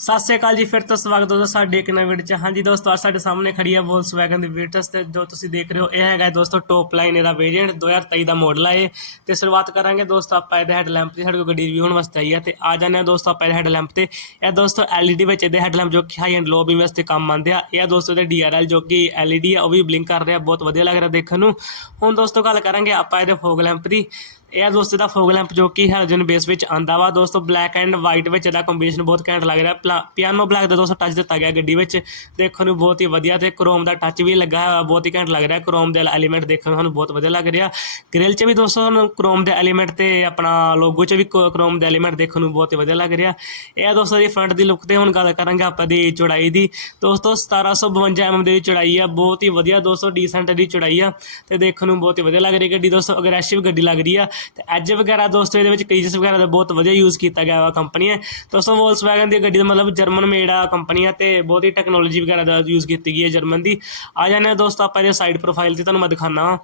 ਸਤਿ ਸ਼੍ਰੀ ਅਕਾਲ ਜੀ, ਫਿਰ ਤੋਂ ਸਵਾਗਤ ਹੈ ਸਾਡੇ ਇੱਕ ਨਵੇਂ ਵੀਡੀਓ ਚ। ਹਾਂਜੀ ਦੋਸਤੋ, ਅੱਜ ਸਾਡੇ ਸਾਹਮਣੇ ਖੜੀ ਹੈ ਵੋਲਸਵੈਗਨ ਦੀ ਵੀਟਸ ਤੇ, ਜੋ ਤੁਸੀਂ ਦੇਖ ਰਹੇ ਹੋ, ਇਹ ਹੈਗਾ ਦੋਸਤੋ ਟੌਪ ਲਾਈਨ ਇਹਦਾ ਵੇਰੀਐਂਟ 2023 ਦਾ ਮਾਡਲ ਹੈ ਇਹ। ਤੇ ਸ਼ੁਰੂਆਤ ਕਰਾਂਗੇ ਦੋਸਤੋ ਆਪਾਂ ਇਹਦੇ ਹੈਡ ਲੈਂਪ ਦੀ ਸਾਡੇ ਕੋਲ ਗੱਡੀ ਰਿਵਿਊ ਹੋਣ ਵਾਸਤੇ ਆਈ ਹੈ। ਤੇ ਆ ਜਾਂਦੇ ਹਾਂ ਦੋਸਤੋ ਆਪਾਂ ਇਹਦੇ ਹੈਡਲੈਂਪ ਤੇ। ਇਹ ਦੋਸਤੋ LED ਵਿੱਚ ਇਹਦੇ ਹੈਡਲੈਂਪ ਜੋ ਕਿ ਹਾਈ ਐਂਡ ਲੋ ਬੀਮ ਵਾਸਤੇ ਕੰਮ ਆਉਂਦੇ ਆ। ਇਹ ਦੋਸਤੋ ਇਹਦੇ DRL ਜੋ ਕਿ LED ਆ, ਉਹ ਵੀ ਬਲਿੰਕ ਕਰ ਰਿਹਾ, ਬਹੁਤ ਵਧੀਆ ਲੱਗ ਰਿਹਾ ਦੇਖਣ ਨੂੰ। ਹੁਣ ਦੋਸਤੋ ਗੱਲ ਕਰਾਂਗੇ ਆਪਾਂ ਇਹਦੇ ਫੋਗ ਲੈਂਪ ਦੀ। ਇਹ ਦੋਸਤੋ ਦਾ ਫੋਗ ਲੈਂਪ ਜੋ ਕਿ ਹੈਲੋਜਨ ਬੇਸ ਵਿੱਚ ਆਂਦਾ ਵਾ। ਦੋਸਤੋ ਬਲੈਕ ਐਂਡ ਵਾਈਟ ਵਿੱਚ ਇਹਦਾ ਕੰਬੀਨੇਸ਼ਨ ਬਹੁਤ ਘੈਂਟ ਲੱਗ ਰਿਹਾ। ਪਿਆਨੋ ਬਲੈਕ ਦਾ ਦੋਸਤੋ ਟੱਚ ਦਿੱਤਾ ਗਿਆ ਗੱਡੀ ਵਿੱਚ। ਦੇਖਣ ਨੂੰ ਬਹੁਤ ਹੀ ਵਧੀਆ ਤੇ ਕ੍ਰੋਮ ਦਾ ਟੱਚ ਵੀ ਲੱਗਾ ਹੋਇਆ ਬਹੁਤ ਹੀ ਘੈਂਟ ਲੱਗ ਰਿਹਾ। ਕ੍ਰੋਮ ਦੇ ਐਲੀਮੈਂਟ ਦੇਖਣ ਨੂੰ ਸਾਨੂੰ ਬਹੁਤ ਵਧੀਆ ਲੱਗ ਰਿਹਾ। ਗ੍ਰਿਲ 'ਚ ਵੀ ਦੋਸਤੋ ਸਾਨੂੰ ਕ੍ਰੋਮ ਦੇ ਐਲੀਮੈਂਟ ਤੇ ਆਪਣਾ ਲੋਗੋ 'ਚ ਵੀ ਕ੍ਰੋਮ ਦੇ ਐਲੀਮੈਂਟ ਦੇਖਣ ਨੂੰ ਬਹੁਤ ਹੀ ਵਧੀਆ ਲੱਗ ਰਿਹਾ। ਇਹ ਦੋਸਤੋ ਦੀ ਫਰੰਟ ਦੀ ਲੁੱਕ ਤੇ ਹੁਣ ਗੱਲ ਕਰਾਂਗੇ ਆਪਾਂ ਦੀ ਚੌੜਾਈ ਦੀ। ਦੋਸਤੋ 1752 mm ਦੀ ਚੌੜਾਈ ਆ, ਬਹੁਤ ਹੀ ਵਧੀਆ ਦੋਸਤੋ ਡੀਸੈਂਟ ਦੀ ਚੌੜਾਈ ਆ ਤੇ ਦੇਖਣ ਨੂੰ ਬਹੁਤ ਹੀ ਵਧੀਆ ਲੱਗ ਰਹੀ ਗੱਡੀ। ਦੋਸਤੋ ਅਗਰੈਸਿਵ ਗੱਡੀ ਲੱਗ ਰਹੀ ਆ। ਤੇ ਐਜ ਵਗੈਰਾ ਦੋਸਤੋ, ਇਹਦੇ ਵਿੱਚ ਕਰੀਜਸ ਵਗੈਰਾ ਦਾ ਬਹੁਤ ਵਧੀਆ ਯੂਜ਼ ਕੀਤਾ ਗਿਆ ਵਾ ਕੰਪਨੀ ਹੈ। ਦੋਸਤੋ ਵੋਲਸਵੈਗਨ ਦੀ ਗੱਡੀ ਦਾ ਮਤਲਬ ਜਰਮਨ ਮੇਡ ਆ ਕੰਪਨੀ ਆ ਤੇ ਬਹੁਤ ਹੀ ਟੈਕਨੋਲੋਜੀ ਵਗੈਰਾ ਦਾ ਯੂਜ਼ ਕੀਤੀ ਗਈ ਹੈ ਜਰਮਨ ਦੀ। ਆ ਜਾਂਦੇ ਹਾਂ ਦੋਸਤੋ ਆਪਾਂ ਇਹਦੇ ਸਾਈਡ ਪ੍ਰੋਫਾਈਲ ਤੇ, ਤੁਹਾਨੂੰ ਮੈਂ ਦਿਖਾਣਾ ਵਾ।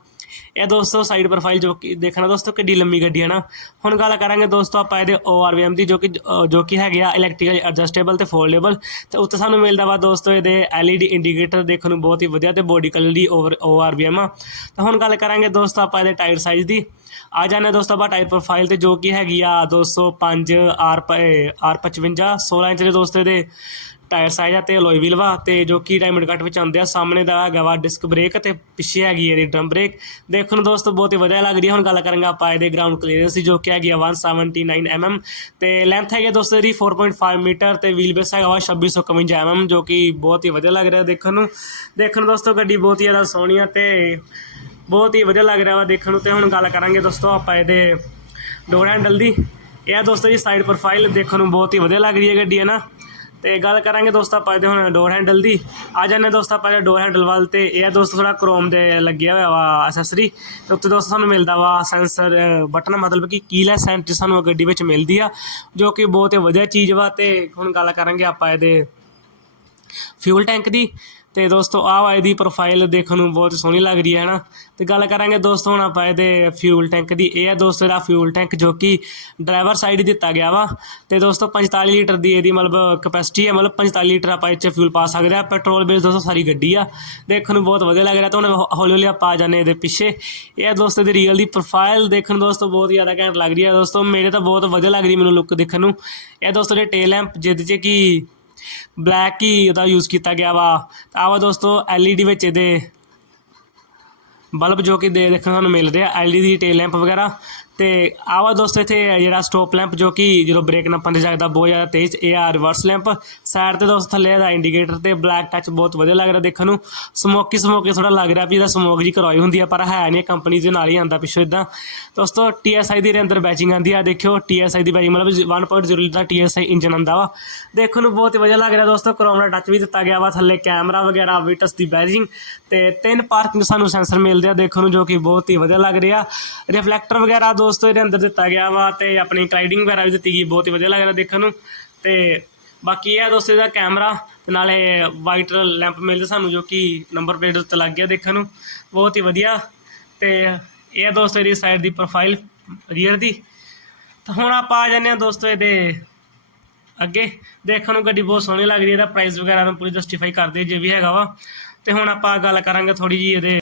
ਇਹ ਦੋਸਤੋ ਸਾਈਡ ਪ੍ਰੋਫਾਈਲ ਜੋ ਕਿ ਦੇਖਣਾ ਦੋਸਤੋ ਕਿੱਡੀ ਲੰਮੀ ਗੱਡੀ ਹੈ ਨਾ। ਹੁਣ ਗੱਲ ਕਰਾਂਗੇ ਦੋਸਤੋ ਆਪਾਂ ਇਹਦੇ ORVM ਦੀ ਜੋ ਕਿ ਜੋ ਕਿ ਹੈਗੇ ਆ ਇਲੈਕਟ੍ਰੀਕਲ ਐਡਜਸਟੇਬਲ ਤੇ ਫੋਲਡੇਬਲ ਤੇ ਉੱਤੇ ਸਾਨੂੰ ਮਿਲਦਾ ਵਾ ਦੋਸਤੋ ਇਹਦੇ LED ਇੰਡੀਕੇਟਰ ਦੇਖਣ ਨੂੰ ਬਹੁਤ ਹੀ ਵਧੀਆ ਤੇ ਬੋਡੀ ਕਲਰ ਦੀ ਓਵਰ ORVM ਆ। ਤਾਂ ਹੁਣ ਗੱਲ ਕਰਾਂਗੇ ਦੋਸਤੋ ਆਪਾਂ ਇਹਦੇ ਟਾਇਰ ਸਾਈਜ਼ ਦੀ। ਆ ਜਾਂਦੇ ਦੋਸਤੋ ਆਪਾਂ ਟਾਇਰ ਪ੍ਰੋਫਾਈਲ ਤੇ ਜੋ ਕਿ ਹੈਗੀ ਆ 205 R R 55 16 ਇੰਚ ਦੇ ਦੋਸਤੋ ਇਹਦੇ ਟਾਇਰ ਸਾਈਜ਼ ਆ ਤੇ ਅਲੋਈ ਵੀਲ ਵਾ, ਤੇ ਜੋ ਕਿ ਡਾਇਮੰਡ ਕੱਟ ਵਿੱਚ ਆਉਂਦੇ ਆ, ਸਾਹਮਣੇ ਦਾ ਹੈਗਾ ਵਾ ਡਿਸਕ ਬ੍ਰੇਕ ਤੇ ਪਿੱਛੇ ਹੈਗੀ ਇਹਦੀ ਡਰਮ ਬ੍ਰੇਕ ਦੇਖਣ ਨੂੰ ਦੋਸਤੋ ਬਹੁਤ ਹੀ ਵਧੀਆ ਲੱਗ ਰਹੀ ਹੈ ਹੁਣ ਗੱਲ ਕਰਾਂਗੇ ਆਪਾਂ ਇਹਦੇ ਗਰਾਊਂਡ ਕਲੀਅਰੈਂਸ ਦੀ, ਜੋ ਕਿ ਹੈਗੀ ਆ 179 mm ਤੇ ਲੈਂਥ ਹੈਗੀ ਆ ਦੋਸਤੋ ਇਹਦੀ 4.5 ਮੀਟਰ ਤੇ ਵੀਲ ਬੇਸ ਹੈਗਾ ਵਾ 2651 mm ਜੋ ਕਿ ਬਹੁਤ ਹੀ ਵਧੀਆ ਲੱਗ ਰਿਹਾ ਦੇਖਣ ਨੂੰ। ਦੇਖਣ ਨੂੰ ਦੋਸਤੋ ਗੱਡੀ ਬਹੁਤ ਹੀ ਜ਼ਿਆਦਾ ਸੋਹਣੀ ਆ ਤੇ ਬਹੁਤ ਹੀ ਵਧੀਆ ਲੱਗ ਰਿਹਾ ਵਾ ਦੇਖਣ ਨੂੰ, ਤੇ ਹੁਣ ਗੱਲ ਕਰਾਂਗੇ ਦੋਸਤੋ ਆਪਾਂ ਇਹਦੇ ਡੋਰ ਹੈਂਡਲ ਦੀ। ਇਹ ਆ ਦੋਸਤੋ ਜੀ ਸਾਈਡ ਪ੍ਰੋਫਾਈਲ ਦੇਖਣ ਨੂੰ ਬਹੁਤ ਹੀ ਵਧੀਆ ਲੱਗ ਰਹੀ ਹੈ ਗੱਡੀ, ਹੈ ਨਾ? ਤੇ ਗੱਲ ਕਰਾਂਗੇ ਦੋਸਤ ਆਪਾਂ ਇਹਦੇ ਹੁਣ ਡੋਰ ਹੈਂਡਲ ਦੀ। ਆ ਜਾਂਦੇ ਦੋਸਤ ਆਪਾਂ ਇਹਦੇ ਡੋਰ ਹੈਂਡਲ ਵੱਲ ਤੇ ਇਹ ਆ ਦੋਸਤ ਥੋੜਾ ਕ੍ਰੋਮ ਦੇ ਲੱਗਿਆ ਹੋਇਆ ਵਾ ਐਕਸੈਸਰੀ ਤੇ ਉੱਤੇ ਦੋਸਤ ਸਾਨੂੰ ਮਿਲਦਾ ਵਾ ਸੈਂਸਰ ਬਟਨ ਮਤਲਬ ਕਿ ਕੀਲੈਸ ਸੈਂਟਰ ਸਾਨੂੰ ਗੱਡੀ ਵਿੱਚ ਮਿਲਦੀ ਆ, ਜੋ ਕਿ ਬਹੁਤ ਹੀ ਵਧੀਆ ਚੀਜ਼ ਵਾ ਤੇ ਹੁਣ ਗੱਲ ਕਰਾਂਗੇ ਆਪਾਂ ਇਹਦੇ ਫਿਊਲ ਟੈਂਕ ਦੀ। ਤੇ ਦੋਸਤੋ, ਆਹ ਇਹਦੀ ਪ੍ਰੋਫਾਈਲ ਦੇਖਣ ਨੂੰ ਬਹੁਤ ਸੋਹਣੀ ਲੱਗ ਰਹੀ ਹੈ ਨਾ ਤੇ ਗੱਲ ਕਰਾਂਗੇ ਦੋਸਤੋ, ਹੁਣ ਆਪਾਂ ਇਹਦੇ ਫਿਊਲ ਟੈਂਕ ਦੀ। ਇਹ ਹੈ ਦੋਸਤੋ ਦਾ ਫਿਊਲ ਟੈਂਕ ਜੋ ਕਿ ਡਰਾਈਵਰ ਸਾਈਡ ਦਿੱਤਾ ਗਿਆ ਵਾ। ਤੇ ਦੋਸਤੋ 45 ਲੀਟਰ ਦੀ ਇਹਦੀ ਮਤਲਬ ਕਪੈਸਿਟੀ ਹੈ, ਮਤਲਬ 45 ਲੀਟਰ ਆਪਾਂ ਇੱਥੇ ਫਿਊਲ ਪਾ ਸਕਦੇ ਆ ਪੈਟਰੋਲ ਬੇਸ ਦੋਸਤੋ, ਸਾਰੀ ਗੱਡੀ ਆ। ਦੇਖਣ ਨੂੰ ਬਹੁਤ ਵਧੀਆ ਲੱਗ ਰਿਹਾ। ਤਾਂ ਹੁਣ ਹੌਲੀ ਹੌਲੀ ਆਪਾਂ ਆ ਜਾਂਦੇ ਇਹਦੇ ਪਿੱਛੇ। ਇਹ ਹੈ ਦੋਸਤੋ ਦੀ ਰੀਅਲ ਦੀ ਪ੍ਰੋਫਾਈਲ ਦੇਖਣ ਨੂੰ ਦੋਸਤੋ, ਬਹੁਤ ਜ਼ਿਆਦਾ ਘੈਂਟ ਲੱਗ ਰਹੀ ਹੈ। ਦੋਸਤੋ, ਮੇਰੇ ਤਾਂ ਬਹੁਤ ਵਧੀਆ ਲੱਗ ਰਹੀ ਮੈਨੂੰ ਲੁੱਕ ਦੇਖਣ ਨੂੰ। ਇਹ ਦੋਸਤੋ ਦੇ ਟੇਲ ਲੈਂਪ ਜਿਹਦੇ 'ਚ ਕਿ ਬਲੈਕ ਹੀ ਉਹਦਾ ਯੂਜ਼ ਕੀਤਾ ਗਿਆ ਵਾ। ਤਾਂ ਆਵਾ ਦੋਸਤੋ, LED ਵਿੱਚ ਇਹਦੇ ਬਲਬ ਜੋ ਕਿ ਦੇ ਦੇਖਣ ਨੂੰ ਮਿਲਦੇ ਆ ਰਿਹਾ, LED ਦੀ ਟੇਲ ਲੈਂਪ ਵਗੈਰਾ। ਤੇ ਆਵਾ ਦੋਸਤੋ, ਇੱਥੇ ਜਿਹੜਾ ਸਟਾਪ ਲੈਂਪ ਜੋ ਕਿ ਜਦੋਂ ਬ੍ਰੇਕ ਨੱਪਣ ਤੇ ਜਾਂਦਾ ਬਹੁਤ ਜ਼ਿਆਦਾ ਤੇਜ਼, ਇਹ ਆ ਰਿਵਰਸ ਲੈਂਪ ਸਾਈਡ ਤੇ ਦੋਸਤ, ਥੱਲੇ ਦਾ ਇੰਡੀਕੇਟਰ ਤੇ ਬਲੈਕ ਟੱਚ ਬਹੁਤ ਵਧੀਆ ਲੱਗ ਰਿਹਾ ਦੇਖਣ ਨੂੰ। ਸਮੋਕੀ ਸਮੋਕੀ ਥੋੜਾ ਲੱਗ ਰਿਹਾ ਵੀ ਇਹਦਾ ਸਮੋਕ ਜੀ ਕਰਵਾਈ ਹੁੰਦੀ ਆ, ਪਰ ਹੈ ਨਹੀਂ ਕੰਪਨੀ ਦੇ ਨਾਲ ਹੀ ਆਂਦਾ ਪਿੱਛੋਂ ਇਦਾਂ ਦੋਸਤੋ TSI ਦੀ ਅੰਦਰ ਬੈਚਿੰਗ ਆਂਦੀ ਆ, ਦੇਖਿਓ TSI ਦੀ ਬੈਚਿੰਗ ਮਤਲਬ 1.0 ਦਾ TSI ਇੰਜਨ ਆਂਦਾ ਵਾ। ਦੇਖਣ ਨੂੰ ਬਹੁਤ ਹੀ ਵਧੀਆ ਲੱਗ ਰਿਹਾ ਦੋਸਤੋ ਕ੍ਰੋਮ ਦਾ ਟੱਚ ਵੀ ਦਿੱਤਾ ਗਿਆ ਵਾ, ਥੱਲੇ ਕੈਮਰਾ ਵਗੈਰਾ ਵਿਟਸ ਦੀ ਬੈਚਿੰਗ ਤੇ ਤਿੰਨ ਪਾਰਕਿੰਗ ਸਾਨੂੰ ਸੈਂਸਰ ਮਿਲਦੇ ਆ ਦੇਖਣ ਨੂੰ, ਜੋ ਕਿ ਬਹੁਤ ਹੀ ਵਧੀਆ ਲੱਗ ਰਿਹਾ। ਰਿਫਲੈਕਟਰ ਵਗੈਰਾ ਦੋਸਤੋ, ਇਹਦੇ ਅੰਦਰ ਦਿੱਤਾ ਗਿਆ ਵਾ ਤੇ ਆਪਣੀ ਕਲਾਈਡਿੰਗ ਵਗੈਰਾ ਵੀ ਦਿੱਤੀ ਗਈ, ਬਹੁਤ ਹੀ ਵਧੀਆ ਲੱਗ ਰਿਹਾ ਦੇਖਣ ਨੂੰ। ਤੇ ਬਾਕੀ ਇਹ ਆ ਦੋਸਤੋ, ਇਹਦਾ ਕੈਮਰਾ ਤੇ ਨਾਲੇ ਵਾਈਟ ਲੈਂਪ ਮਿਲਦੇ ਸਾਨੂੰ, ਜੋ ਕਿ ਨੰਬਰ ਪਲੇਟ ਉੱਤੇ ਲੱਗ ਗਿਆ ਦੇਖਣ ਨੂੰ। ਬਹੁਤ ਹੀ ਵਧੀਆ। ਤੇ ਇਹ ਆ ਦੋਸਤੋ, ਇਹਦੀ ਸਾਈਡ ਦੀ ਪ੍ਰੋਫਾਈਲ ਰੀਅਰ ਦੀ। ਤਾਂ ਹੁਣ ਆਪਾਂ ਆ ਜਾਂਦੇ ਹਾਂ ਦੋਸਤੋ, ਇਹਦੇ ਅੱਗੇ। ਦੇਖਣ ਨੂੰ ਗੱਡੀ ਬਹੁਤ ਸੋਹਣੀ ਲੱਗ ਰਹੀ ਹੈ, ਇਹਦਾ ਪ੍ਰਾਈਸ ਵਗੈਰਾ ਨੂੰ ਪੂਰੀ ਜਸਟੀਫਾਈ ਕਰਦੇ, ਜੇ ਵੀ ਹੈਗਾ ਵਾ। ਤੇ ਹੁਣ ਆਪਾਂ ਗੱਲ ਕਰਾਂਗੇ ਥੋੜੀ ਜੀ ਇਹਦੇ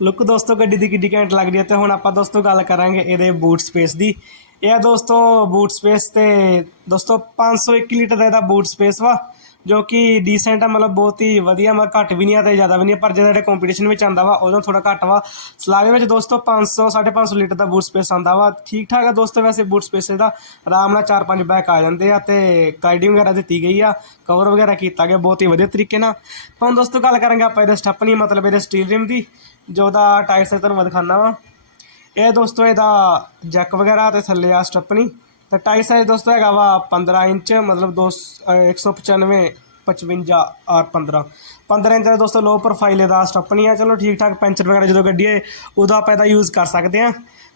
ਲੁੱਕ ਦੋਸਤੋ, ਗੱਡੀ ਦੀ ਕਿੱਡੀ ਘੈਂਟ ਲੱਗ ਰਹੀ ਹੈ ਤੇ ਹੁਣ ਆਪਾਂ ਦੋਸਤੋ ਗੱਲ ਕਰਾਂਗੇ ਇਹਦੇ ਬੂਟ ਸਪੇਸ ਦੀ। ਇਹ ਆ ਦੋਸਤੋ ਬੂਟ ਸਪੇਸ ਤੇ ਦੋਸਤੋ 501 ਲੀਟਰ ਦਾ ਇਹਦਾ ਬੂਟ ਸਪੇਸ ਵਾ, ਜੋ ਕਿ ਡੀਸੈਂਟ ਆ, ਮਤਲਬ ਬਹੁਤ ਹੀ ਵਧੀਆ, ਮਤਲਬ ਘੱਟ ਵੀ ਨਹੀਂ ਆ ਤੇ ਜ਼ਿਆਦਾ ਵੀ ਨਹੀਂ ਪਰ ਜਿਹੜਾ ਜਿਹੜੇ ਕੰਪੀਟੀਸ਼ਨ ਵਿੱਚ ਆਂਦਾ ਵਾ ਉਦੋਂ ਥੋੜਾ ਘੱਟ ਵਾ। ਸਲਾਗੇ ਵਿੱਚ ਦੋਸਤੋ 500 550 ਲੀਟਰ ਦਾ ਬੂਟ ਸਪੇਸ ਆਂਦਾ ਵਾ। ਠੀਕ ਠਾਕ ਆ ਦੋਸਤੋ, ਵੈਸੇ ਬੂਟ ਸਪੇਸ ਦਾ ਆਰਾਮ ਨਾਲ 4-5 ਬੈਕ ਆ ਜਾਂਦੇ ਆ ਤੇ ਕਾਈਡਿੰਗ ਵਗੈਰਾ ਦਿੱਤੀ ਗਈ ਆ ਕਵਰ ਵਗੈਰਾ ਕੀਤਾ ਗਿਆ, ਬਹੁਤ ਹੀ ਵਧੀਆ ਤਰੀਕੇ ਨਾਲ। ਤਾਂ ਹੁਣ ਦੋਸਤੋ ਗੱਲ ਕਰਾਂਗੇ ਆਪਾਂ ਇਹਦੇ ਸਟੱਪਨੀ ਮਤਲਬ ਇਹਦੇ ਸਟੀਲ ਰਿਮ ਦੀ। ਜੋ ਦਾ ਟਾਇਰ ਸੇ ਤੁਹਾਨੂੰ ਮੈਂ ਦਿਖਾਣਾ ਵਾ। ਇਹ ਦੋਸਤੋ ਇਹਦਾ ਜੈਕ ਵਗੈਰਾ ਤੇ ਥੱਲੇ ਆ ਸਟੈਪਨੀ ਤੇ ਟਾਇਰ ਸਾਈਜ਼ ਦੋਸਤੋ ਹੈਗਾ ਵਾ 15 ਇੰਚ ਮਤਲਬ ਦੋ ਅ, 195 55 ਆਰ 15 15 ਇੰਚ ਦਾ ਦੋਸਤੋ ਲੋ ਪ੍ਰੋਫਾਈਲ ਦਾ ਸਟੈਪਨੀ ਆ। ਚਲੋ ਠੀਕ ਠਾਕ ਪੈਂਚਰ ਵਗੈਰਾ ਜਦੋਂ ਗੱਡੀ ਹੈ ਉਦੋਂ ਆਪਾਂ ਇਹਦਾ ਯੂਜ਼ ਕਰ ਸਕਦੇ ਆ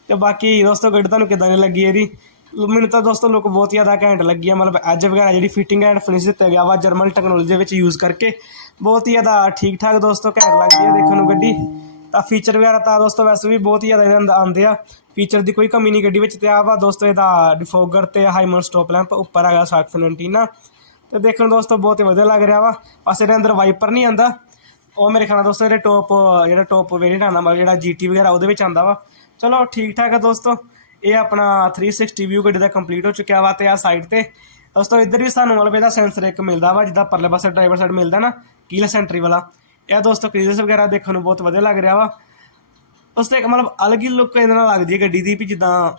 ਤੇ ਬਾਕੀ ਦੋਸਤੋ ਗੱਡੀ ਤੁਹਾਨੂੰ ਕਿਦਾਂ ਦੀ ਲੱਗੀ ਇਹਦੀ? ਮੈਨੂੰ ਤਾਂ ਦੋਸਤੋ ਲੁੱਕ ਬਹੁਤ ਹੀ ਜ਼ਿਆਦਾ ਘੈਂਟ ਲੱਗੀ ਆ। ਮਤਲਬ ਐਜ ਵਗੈਰਾ ਜਿਹੜੀ ਫਿਟਿੰਗ ਐਂਡ ਫਿਨਿਸ਼ ਦਿੱਤਾ ਗਿਆ ਵਾ ਜਰਮਨ ਟੈਕਨੋਲੋਜੀ ਦੇ ਵਿੱਚ ਯੂਜ਼ ਕਰਕੇ। ਬਹੁਤ ਹੀ ਜ਼ਿਆਦਾ ਠੀਕ ਠਾਕ ਦੋਸਤੋ ਘੈਂਟ ਲੱਗਦੀ ਆ ਦੇਖਣ ਨੂੰ ਗੱਡੀ। ਤਾਂ ਫੀਚਰ ਵਗੈਰਾ ਤਾਂ ਦੋਸਤੋ ਵੈਸੇ ਵੀ ਬਹੁਤ ਹੀ ਜ਼ਿਆਦਾ ਇਹਦੇ ਅੰਦਰ ਆਉਂਦੇ ਆ। ਫੀਚਰ ਦੀ ਕੋਈ ਕਮੀ ਨਹੀਂ ਗੱਡੀ ਵਿੱਚ ਤੇ ਆ ਵਾ ਦੋਸਤੋ ਇਹਦਾ ਡਿਫੋਗਰ ਤੇ ਹਾਈਮਨ ਸਟਾਪ ਲੈਂਪ ਉੱਪਰ ਹੈਗਾ ਸਾਰਕ ਫੈਨੈਂਟੀਨਾ ਤੇ ਦੇਖਣ ਨੂੰ ਦੋਸਤੋ ਬਹੁਤ ਹੀ ਵਧੀਆ ਲੱਗ ਰਿਹਾ ਵਾ। ਬਸ ਇਹਦੇ ਅੰਦਰ ਵਾਈਪਰ ਨਹੀਂ ਆਂਦਾ ਉਹ ਮੇਰੇ ਖਿਆਲ ਨਾਲ ਦੋਸਤੋ ਇਹਦੇ ਟੌਪ ਜਿਹੜਾ ਟੌਪ ਵੇਰੀਐਂਟ ਆਉਂਦਾ ਮਤਲਬ ਜਿਹੜਾ GT ਵਗੈਰਾ ਉਹਦੇ ਵਿੱਚ ਆਂਦਾ ਵਾ। ਚਲੋ ਠੀਕ ਠਾਕ ਹੈ ਦੋਸਤੋ। ਇਹ ਆਪਣਾ 360 ਵਿਊ ਗੱਡੀ ਦਾ ਕੰਪਲੀਟ ਹੋ ਚੁੱਕਿਆ ਵਾ ਤੇ ਆ ਸਾਈਡ ਤੇ। ਦੋਸਤੋ ਇੱਧਰ ਵੀ ਸਾਨੂੰ ਮਤਲਬ ਇਹਦਾ ਸੈਂਸਰ ਇੱਕ ਮਿਲਦਾ ਵਾ, ਜਿੱਦਾਂ ਪਰਲੇ ਪਾਸੇ ਡਰਾਈਵਰ ਸਾਈਡ ਮਿਲਦਾ ਨਾ ਕੀਲੈਸ ਸੈਂਟਰੀ ਵਾਲਾ। ਇਹ ਦੋਸਤੋ ਕ੍ਰੀਜ਼ਸ ਵਗੈਰਾ ਦੇਖਣ ਨੂੰ ਬਹੁਤ ਵਧੀਆ ਲੱਗ ਰਿਹਾ ਵਾ। ਉਸ ਤੇ ਇੱਕ ਮਤਲਬ ਅਲੱਗ ਹੀ ਲੁੱਕ ਇਹਦੇ ਨਾਲ ਲੱਗਦੀ ਹੈ ਗੱਡੀ ਦੀ ਵੀ ਜਿੱਦਾਂ